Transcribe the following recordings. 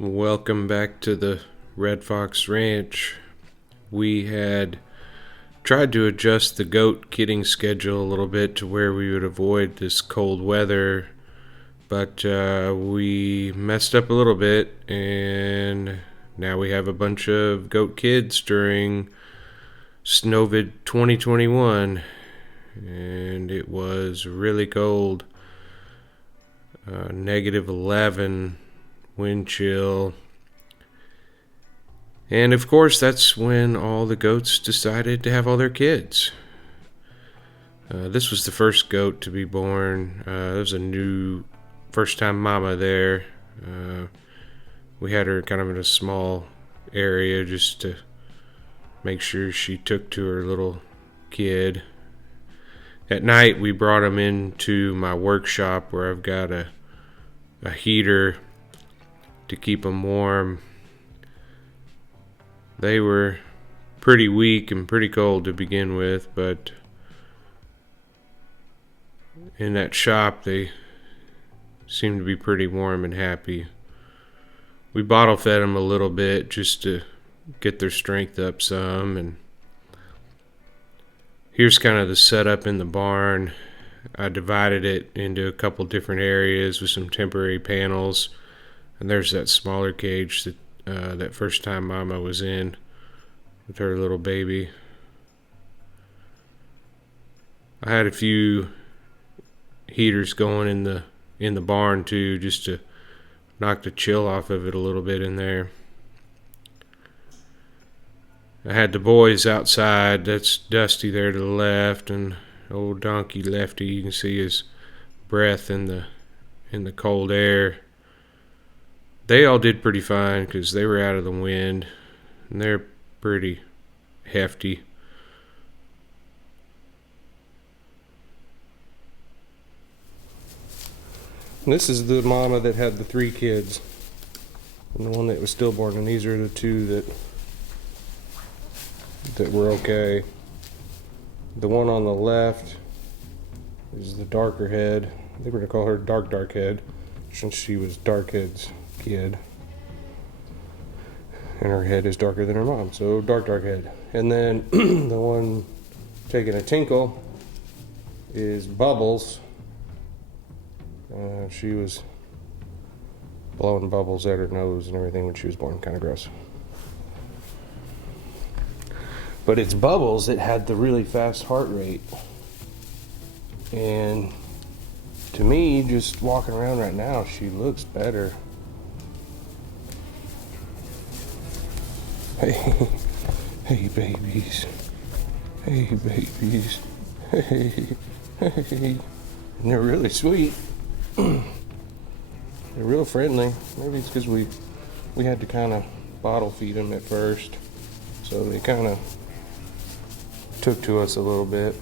Welcome back to the Red Fox Ranch. We had tried to adjust the goat kidding schedule a little bit to where we would avoid this cold weather, but we messed up a little bit, and now we have a bunch of goat kids during Snowvid 2021, and it was really cold. -11 wind chill. And of course, that's when all the goats decided to have all their kids. This was the first goat to be born. There was a new first time mama there. We had her kind of in a small area just to make sure she took to her little kid. At night, we brought them into my workshop where I've got a heater to keep them warm. They were pretty weak and pretty cold to begin with, but in that shop they seemed to be pretty warm and happy. We bottle fed them a little bit just to get their strength up some, and here's kind of the setup in the barn. I divided it into a couple different areas with some temporary panels. And there's that smaller cage that first time mama was in with her little baby. I had a few heaters going in the barn too, just to knock the chill off of it a little bit in there. I had the boys outside. That's Dusty there to the left, and old donkey Lefty. You can see his breath in the cold air. They all did pretty fine because they were out of the wind, and they're pretty hefty. This is the mama that had the 3 kids, and the one that was stillborn, and these are the 2 that were okay. The one on the left is the darker head. They were going to call her dark head since she was Darkhead's kid, and her head is darker than her mom, so dark head. And then the one taking a tinkle is Bubbles. She was blowing bubbles at her nose and everything when she was born. Kind of gross. But it's Bubbles that had the really fast heart rate, and to me, just walking around right now, she looks better. Hey babies. Hey babies. Hey. And they're really sweet. They're real friendly. Maybe it's because we had to kind of bottle feed them at first, so they kind of took to us a little bit.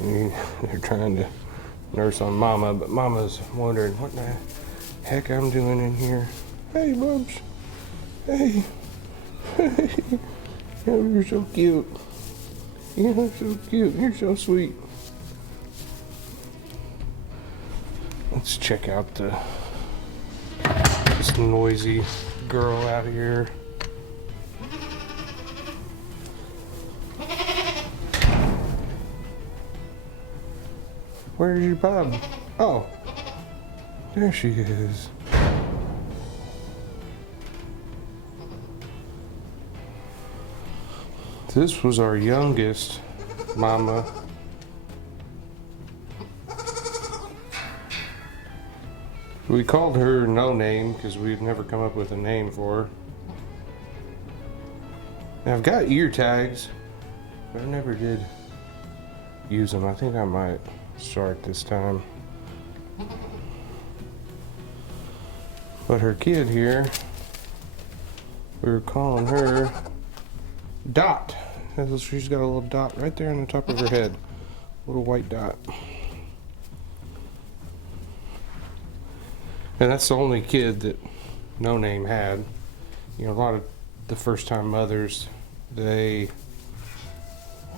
They're trying to nurse on Mama, but Mama's wondering what the heck I'm doing in here. Hey Bubs. Hey. Hey. Oh, you're so cute. You're so cute. You're so sweet. Let's check out this noisy girl out here. Where's your bub? Oh, there she is. This was our youngest mama. We called her No Name because we've never come up with a name for her. Now I've got ear tags, but I never did use them. I think I might start this time. But her kid here, we were calling her Dot. She's got a little dot right there on the top of her head. A little white dot. And that's the only kid that No Name had. You know, a lot of the first time mothers, they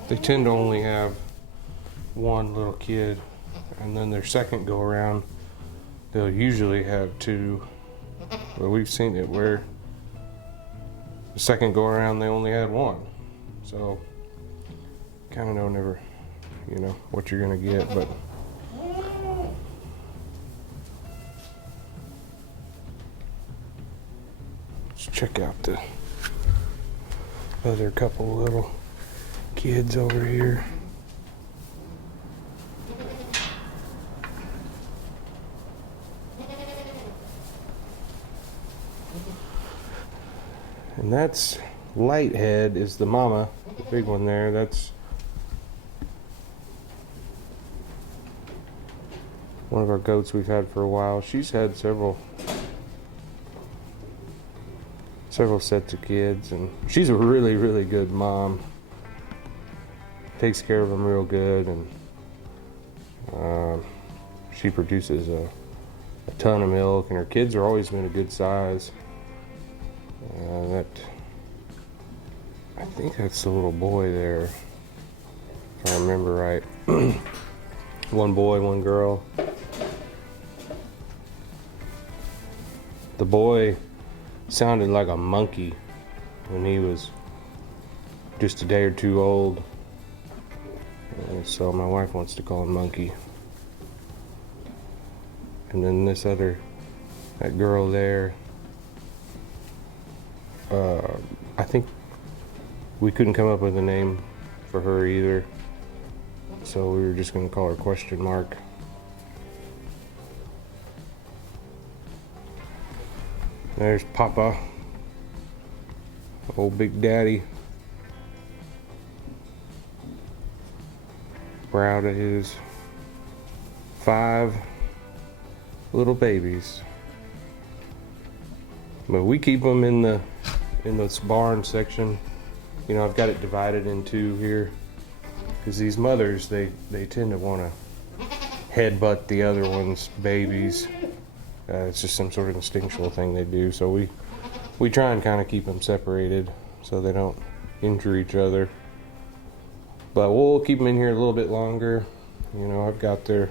tend to only have one little kid, and then their second go around they'll usually have 2 But we've seen it where the second go around they only had one. So kind of know never, what you're gonna get, but let's check out the other couple little kids over here. And that's Lighthead is the mama, the big one there. That's one of our goats we've had for a while. She's had several sets of kids, and she's a really, really good mom. Takes care of them real good, and she produces a ton of milk, and her kids are always been a good size. I think that's the little boy there, if I remember right. One boy, one girl. The boy sounded like a monkey when he was just a day or two old. And so my wife wants to call him Monkey. And then that girl there, I think we couldn't come up with a name for her either. So we were just gonna call her Question Mark. There's Papa, old Big Daddy. Proud of his 5 little babies. But we keep them in this barn section. I've got it divided in two here, because these mothers, they tend to want to headbutt the other one's babies. It's just some sort of instinctual thing they do. So we try and kind of keep them separated so they don't injure each other. But we'll keep them in here a little bit longer. I've got their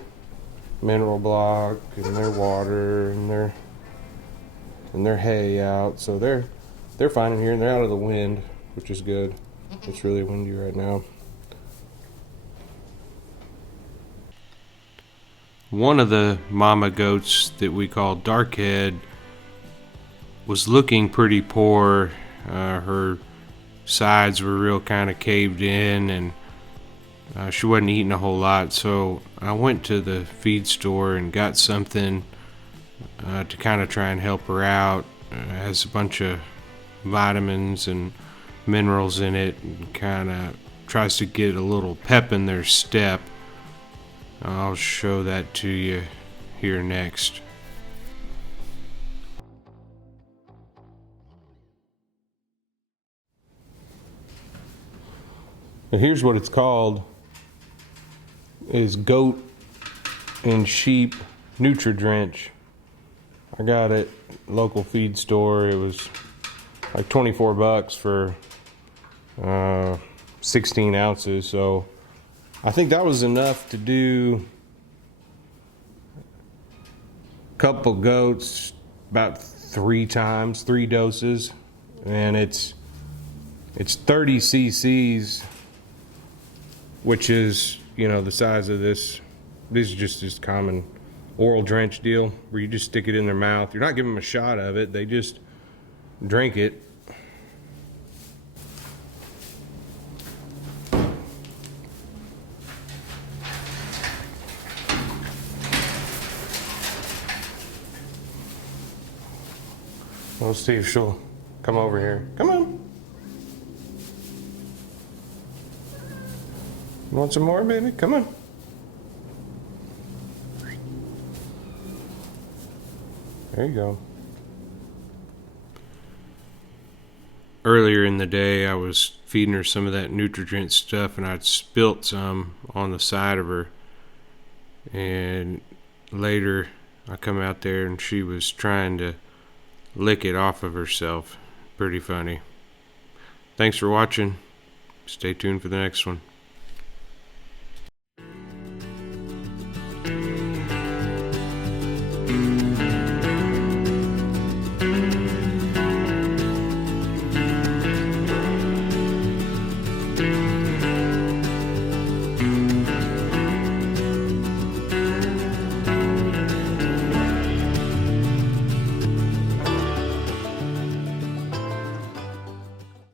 mineral block and their water and their hay out. So they're fine in here, and they're out of the wind, which is good. It's really windy right now. One of the mama goats that we call Darkhead was looking pretty poor. Her sides were real kind of caved in, and she wasn't eating a whole lot. So I went to the feed store and got something to kind of try and help her out. It has a bunch of vitamins and minerals in it, and kind of tries to get a little pep in their step. I'll show that to you here next. Now here's what it's called. Is goat and sheep Nutri-Drench. I got it at local feed store. It was like $24 for 16 ounces. So I think that was enough to do a couple goats about 3 times, 3 doses, and it's 30 cc's, which is the size of this. This is just this common oral drench deal where you just stick it in their mouth. You're not giving them a shot of it, they just drink it. We'll see if she'll come over here. Come on. You want some more, baby? Come on. There you go. Earlier in the day, I was feeding her some of that Nutri-Drench stuff, and I'd spilt some on the side of her. And later, I come out there, and she was trying to lick it off of herself. Pretty funny. Thanks for watching. Stay tuned for the next one.